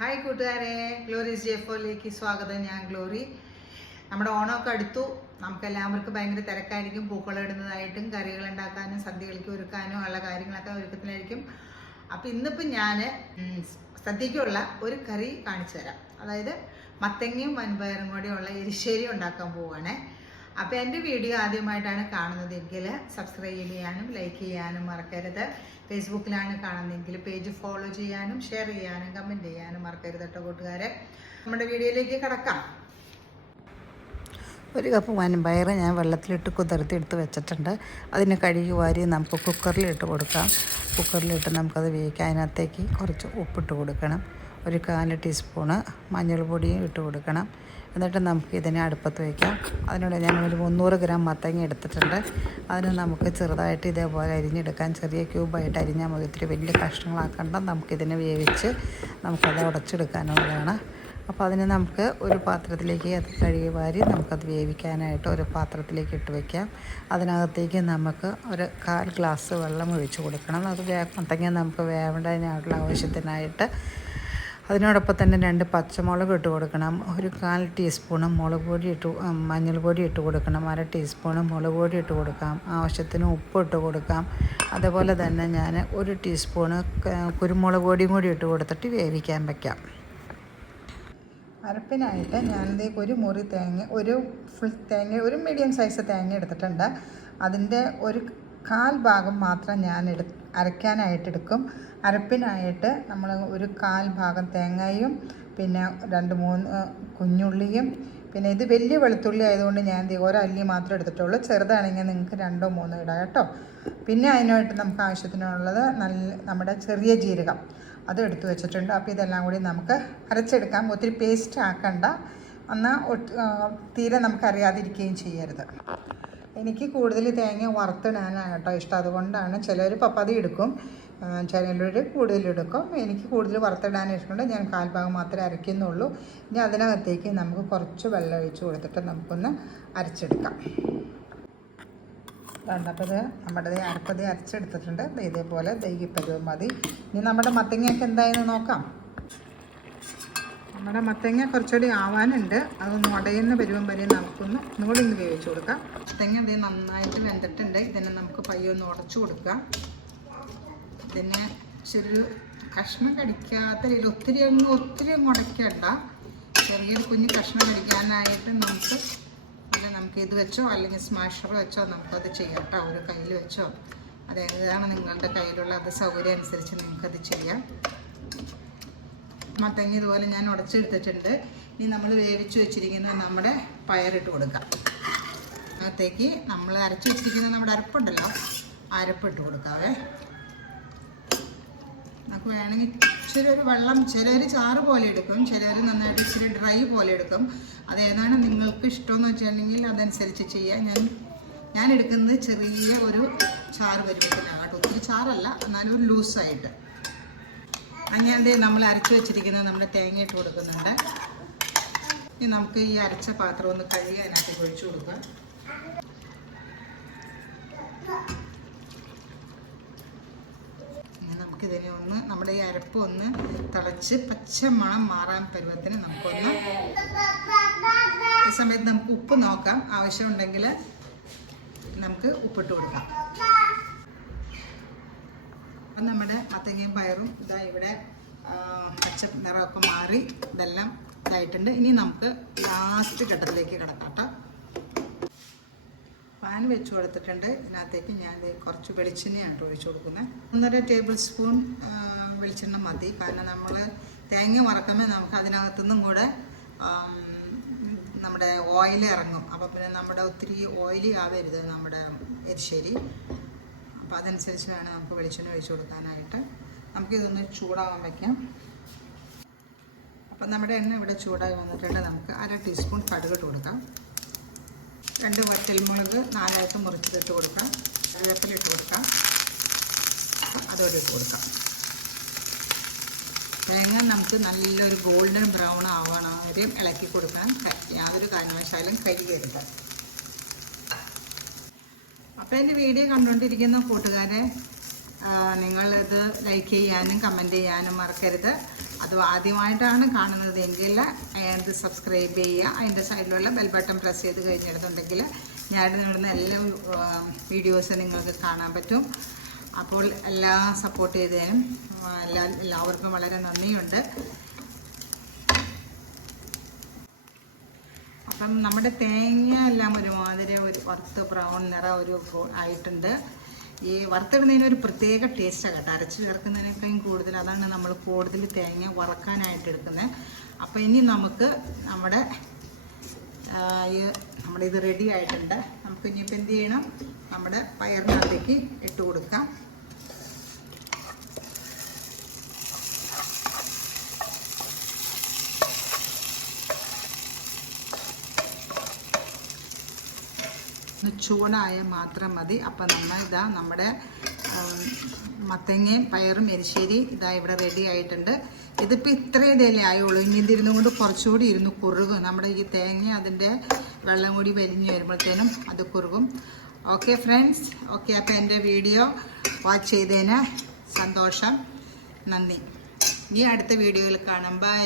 Hi കൂട്ടുകാരെ, Glory's ജെ4ലേക്ക് സ്വാഗതം. ഞാൻ ഗ്ലോറി. നമ്മുടെ ഓണമൊക്കെ അടുത്തു. നമുക്കെല്ലാവർക്കും ഭയങ്കര തിരക്കായിരിക്കും. പൂക്കളിടുന്നതായിട്ടും കറികൾ ഉണ്ടാക്കാനും സദ്യകൾക്ക് ഒരുക്കാനും ഉള്ള കാര്യങ്ങളൊക്കെ ഒരുക്കത്തിലായിരിക്കും. അപ്പോൾ ഇന്നിപ്പോൾ ഞാൻ സദ്യക്കുള്ള ഒരു കറി കാണിച്ചു തരാം. അതായത് മത്തങ്ങയും വൻപയറും കൂടെയുള്ള എരിശ്ശേരി ഉണ്ടാക്കാൻ പോവുകയാണേ. അപ്പോൾ എൻ്റെ വീഡിയോ ആദ്യമായിട്ടാണ് കാണുന്നതെങ്കിൽ സബ്സ്ക്രൈബ് ചെയ്യാനും ലൈക്ക് ചെയ്യാനും മറക്കരുത്. ഫേസ്ബുക്കിലാണ് കാണുന്നതെങ്കിൽ പേജ് ഫോളോ ചെയ്യാനും ഷെയർ ചെയ്യാനും കമൻറ്റ് ചെയ്യാനും മറക്കരുത് കേട്ടോ കൂട്ടുകാരെ. നമ്മുടെ വീഡിയോയിലേക്ക് കിടക്കാം. ഒരു കപ്പ് വൻപയർ ഞാൻ വെള്ളത്തിലിട്ട് കുതിർത്തി എടുത്ത് വെച്ചിട്ടുണ്ട്. അതിന് കഴുകി വാരി നമുക്ക് കുക്കറിലിട്ട് കൊടുക്കാം. കുക്കറിലിട്ട് നമുക്കത് വേവിക്കാം. അതിനകത്തേക്ക് കുറച്ച് ഉപ്പിട്ട് കൊടുക്കണം. ഒരു 1/4 ടീസ്പൂണ് മഞ്ഞൾ പൊടിയും ഇട്ട് കൊടുക്കണം. എന്നിട്ട് നമുക്ക് ഇതിനെ അടുപ്പത്ത് വയ്ക്കാം. അതിനോട് ഞാൻ ഒരു 300 ഗ്രാം മത്തങ്ങ എടുത്തിട്ടുണ്ട്. അതിന് നമുക്ക് ചെറുതായിട്ട് ഇതേപോലെ അരിഞ്ഞെടുക്കാം. ചെറിയ ക്യൂബായിട്ട് അരിഞ്ഞാൽ മതി. ഇത്തിരി വലിയ കഷ്ണങ്ങളാക്കണ്ട. നമുക്കിതിനെ വേവിച്ച് നമുക്കത് ഉടച്ചെടുക്കാനുള്ളതാണ്. അപ്പോൾ അതിന് നമുക്ക് ഒരു പാത്രത്തിലേക്ക് അത് കഴുകി വാരി നമുക്കത് വേവിക്കാനായിട്ട് ഒരു പാത്രത്തിലേക്ക് ഇട്ട് വയ്ക്കാം. അതിനകത്തേക്ക് നമുക്ക് ഒരു 1/4 ഗ്ലാസ് വെള്ളം ഒഴിച്ച് കൊടുക്കണം. അത് മത്തങ്ങ നമുക്ക് വേവേണ്ടതിനായിട്ടുള്ള ആവശ്യത്തിനായിട്ട്. അതിനോടൊപ്പം തന്നെ 2 പച്ചമുളക് ഇട്ട് കൊടുക്കണം. ഒരു 1/4 ടീസ്പൂണ് മഞ്ഞൾപ്പൊടി ഇട്ട് കൊടുക്കണം. 1/2 ടീസ്പൂണ് മുളക് പൊടി ഇട്ട് കൊടുക്കാം. ആവശ്യത്തിന് ഉപ്പ് ഇട്ട് കൊടുക്കാം. അതുപോലെ തന്നെ ഞാൻ 1 ടീസ്പൂണ് കുരുമുളക് പൊടിയും കൂടി ഇട്ട് കൊടുത്തിട്ട് വേവിക്കാൻ വയ്ക്കാം. അരപ്പിനായിട്ട് ഞാനിത് ഒരു മുറി തേങ്ങ, ഒരു ഫുൾ തേങ്ങ, ഒരു മീഡിയം സൈസ് തേങ്ങ എടുത്തിട്ടുണ്ട്. അതിൻ്റെ ഒരു 1/4 ഭാഗം മാത്രം ഞാൻ അരയ്ക്കാനായിട്ട് എടുക്കും. അരപ്പിനായിട്ട് നമ്മൾ ഒരു 1/4 ഭാഗം തേങ്ങയും പിന്നെ 2-3 കുഞ്ഞുള്ളിയും, പിന്നെ ഇത് വലിയ വെളുത്തുള്ളി ആയതുകൊണ്ട് ഞാൻ ഒരല്ലി മാത്രമേ എടുത്തിട്ടുള്ളൂ. ചെറുതാണെങ്കിൽ നിങ്ങൾക്ക് 2-3 ഇടാം കേട്ടോ. പിന്നെ അതിനായിട്ട് നമുക്ക് ആവശ്യത്തിനുള്ളത് നമ്മുടെ ചെറിയ ജീരകം അത് എടുത്തു വെച്ചിട്ടുണ്ട്. അപ്പോൾ ഇതെല്ലാം കൂടി നമുക്ക് അരച്ചെടുക്കാം. ഒത്തിരി പേസ്റ്റ് ആക്കണ്ട, എന്നാൽ തീരെ നമുക്ക് അറിയാതിരിക്കുകയും ചെയ്യരുത്. എനിക്ക് കൂടുതൽ തേങ്ങ വറുത്തിടാനാണ് കേട്ടോ ഇഷ്ടം. അതുകൊണ്ടാണ് ചിലർ പപ്പതി എടുക്കും, ചിലർ കൂടുതലെടുക്കും. എനിക്ക് കൂടുതൽ വറുത്തിടാൻ ഇഷ്ടമുണ്ട്. ഞാൻ 1/4 ഭാഗം മാത്രമേ അരയ്ക്കുന്നുള്ളൂ. ഇനി അതിനകത്തേക്ക് നമുക്ക് കുറച്ച് വെള്ളം ഒഴിച്ച് കൊടുത്തിട്ട് നമുക്കൊന്ന് അരച്ചെടുക്കാം. അപ്പോൾ ഇത് നമ്മുടെ അരപ്പതി അരച്ചെടുത്തിട്ടുണ്ട്. ഇതേപോലെ ദൈഹിപ്പരുവം മതി. ഇനി നമ്മുടെ മത്തങ്ങയൊക്കെ എന്തായെന്ന് നോക്കാം. നമ്മുടെ മത്തങ്ങ കുറച്ചുകൂടി ആവാനുണ്ട്. അതൊന്ന് ഉടയുന്ന പരുവം വരെ ഒന്നുകൂടി വേവിച്ച് കൊടുക്കാം. മത്തങ്ങ ഇത് നന്നായിട്ട് വെന്തിട്ടുണ്ട്. ഇതിനെ നമുക്ക് പയ്യൊന്ന് ഉടച്ചു കൊടുക്കാം. ഇതിനെ ചെറിയൊരു കഷ്ണം കടിക്കാത്ത രീതിയിൽ ഒത്തിരി ഉടയ്ക്കണ്ട. ചെറിയൊരു കുഞ്ഞ് കഷ്ണം കടിക്കാനായിട്ട് നമുക്ക് ഇത് വെച്ചോ അല്ലെങ്കിൽ സ്മാഷർ വെച്ചോ നമുക്കത് ചെയ്യാം കേട്ടോ. ഒരു കയ്യിൽ വെച്ചോ, അതേതാണ് നിങ്ങളുടെ കയ്യിലുള്ള അത് സൗകര്യം അനുസരിച്ച് നിങ്ങൾക്കത് ചെയ്യാം. മത്തങ്ങ ഇതുപോലെ ഞാൻ ഉടച്ചെടുത്തിട്ടുണ്ട്. ഇനി നമ്മൾ വേവിച്ച് വെച്ചിരിക്കുന്ന നമ്മുടെ പയറിട്ട് കൊടുക്കാം. അതിനകത്തേക്ക് നമ്മൾ അരച്ച് വെച്ചിരിക്കുന്ന നമ്മുടെ അരപ്പുണ്ടല്ലോ, അരപ്പിട്ട് കൊടുക്കാവേ. നമുക്ക് വേണമെങ്കിൽ ഇച്ചിരി ഒരു വെള്ളം, ചിലർ ചാറ് പോലെ എടുക്കും, ചിലർ നന്നായിട്ട് ഇച്ചിരി ഡ്രൈ പോലെ എടുക്കും. അതേതാണ് നിങ്ങൾക്ക് ഇഷ്ടമെന്ന് വെച്ചിട്ടുണ്ടെങ്കിൽ അതനുസരിച്ച് ചെയ്യാം. ഞാൻ എടുക്കുന്നത് ചെറിയ ഒരു ചാറ് പരുവത്തിലാണ് കേട്ടോ. ഒത്തിരി ചാറല്ല, എന്നാലും ഒരു ലൂസായിട്ട്. അങ്ങനെ നമ്മൾ അരച്ച് വെച്ചിരിക്കുന്നത് നമ്മുടെ തേങ്ങ ഇട്ട് കൊടുക്കുന്നുണ്ട്. ഇനി നമുക്ക് ഈ അരച്ച പാത്രം ഒന്ന് കഴുകി അതിനകത്തേക്ക് ഒഴിച്ചു കൊടുക്കാം. നമുക്കിതിനെ നമ്മുടെ ഈ അരപ്പ് ഒന്ന് തിളച്ച് പച്ച മണം മാറാൻ പരുവത്തിന് നമുക്കൊന്ന്, ഈ സമയത്ത് നമുക്ക് ഉപ്പ് നോക്കാം. ആവശ്യമുണ്ടെങ്കിൽ നമുക്ക് ഉപ്പിട്ട് കൊടുക്കാം. അപ്പം നമ്മുടെ മത്തങ്ങയും പയറും ഇതാ ഇവിടെ പച്ച നിറമൊക്കെ മാറി ഇതെല്ലാം ഇതായിട്ടുണ്ട്. ഇനി നമുക്ക് ലാസ്റ്റ് ഘട്ടത്തിലേക്ക് കിടക്കാം കേട്ടോ. പാൻ വെച്ച് കൊടുത്തിട്ടുണ്ട്. ഇതിനകത്തേക്ക് ഞാൻ കുറച്ച് വെളിച്ചെണ്ണയാണ് ഒഴിച്ച് കൊടുക്കുന്നത്. 1.5 ടേബിൾ സ്പൂൺ വെളിച്ചെണ്ണ മതി. കാരണം നമ്മൾ തേങ്ങ വറക്കുമ്പോൾ നമുക്ക് അതിനകത്തുനിന്നും കൂടെ നമ്മുടെ ഓയിൽ ഇറങ്ങും. അപ്പോൾ പിന്നെ നമ്മുടെ ഒത്തിരി ഓയിലി ആവരുത് നമ്മുടെ എരിശ്ശേരി. അപ്പോൾ അതനുസരിച്ച് വേണം നമുക്ക് വെളിച്ചെണ്ണ ഒഴിച്ച് കൊടുക്കാനായിട്ട്. നമുക്കിതൊന്ന് ചൂടാകാൻ വയ്ക്കാം. അപ്പം നമ്മുടെ എണ്ണ ഇവിടെ ചൂടായി വന്നിട്ടുണ്ട്. നമുക്ക് 1/2 ടീസ്പൂൺ കടുക് ഇട്ട് കൊടുക്കാം. 2 വറ്റൽമുളക് 4 മുറിച്ചിട്ട് കൊടുക്കാം. കറിവേപ്പില ഇട്ട് കൊടുക്കാം. അതോടെ ഇട്ട് കൊടുക്കാം. തേങ്ങ നമുക്ക് നല്ലൊരു ഗോൾഡൻ ബ്രൗൺ ആവണം വരെ ഇളക്കി കൊടുക്കാൻ യാതൊരു കാരണവശാലും കരിയരുത്. അപ്പോൾ എൻ്റെ വീഡിയോ കണ്ടുകൊണ്ടിരിക്കുന്ന കൂട്ടുകാരെ, നിങ്ങളിത് ലൈക്ക് ചെയ്യാനും കമൻറ്റ് ചെയ്യാനും മറക്കരുത്. അത് ആദ്യമായിട്ടാണ് കാണുന്നതെങ്കിൽ അത് സബ്സ്ക്രൈബ് ചെയ്യുക. അതിൻ്റെ സൈഡിലുള്ള ബെൽ ബട്ടൺ പ്രസ് ചെയ്ത് കഴിഞ്ഞിടുന്നുണ്ടെങ്കിൽ ഞാൻ ഇടുന്ന എല്ലാ വീഡിയോസും നിങ്ങൾക്ക് കാണാൻ പറ്റും. അപ്പോൾ എല്ലാം സപ്പോർട്ട് ചെയ്തതിനും എല്ലാവർക്കും വളരെ നന്ദിയുണ്ട്. അപ്പം നമ്മുടെ തേങ്ങ എല്ലാം ഒരുമാതിരി ഒരു വറുത്ത് ബ്രൗൺ നിറം ആയിട്ടുണ്ട്. ഈ വറുത്തിടുന്നതിന് ഒരു പ്രത്യേക ടേസ്റ്റാണ് കേട്ടോ, അരച്ച് ചേർക്കുന്നതിനേക്കാളും കൂടുതൽ. അതാണ് നമ്മൾ കൂടുതൽ തേങ്ങ വറക്കാനായിട്ട് എടുക്കുന്നത്. അപ്പോൾ ഇനി നമുക്ക് നമ്മുടെ ഇത് റെഡി ആയിട്ടുണ്ട്. നമുക്ക് ഇനിയിപ്പോൾ എന്ത് ചെയ്യണം, നമ്മുടെ പയറിനകത്തേക്ക് ഇട്ട് കൊടുക്കാം. ചൂടായ മാത്രം മതി. അപ്പം ഇതാ നമ്മുടെ മത്തങ്ങയും പയറും എരിശ്ശേരി ഇതാ ഇവിടെ റെഡി ആയിട്ടുണ്ട്. ഇതിപ്പോൾ ഇത്രയും ഇതല്ലേ ആയുള്ളൂ. ഇനി ഇതിരുന്നു കൊണ്ട് കുറച്ചുകൂടി ഇരുന്ന് കുറുകും. നമ്മുടെ ഈ തേങ്ങ അതിൻ്റെ വെള്ളം കൂടി വലിഞ്ഞ് വരുമ്പോഴത്തേനും അത് കുറുകും. Okay friends, okay. അപ്പോൾ എൻ്റെ വീഡിയോ വാച്ച് ചെയ്തതിന് സന്തോഷം, നന്ദി. ഇനി അടുത്ത വീഡിയോയിൽ കാണാം. ബൈ.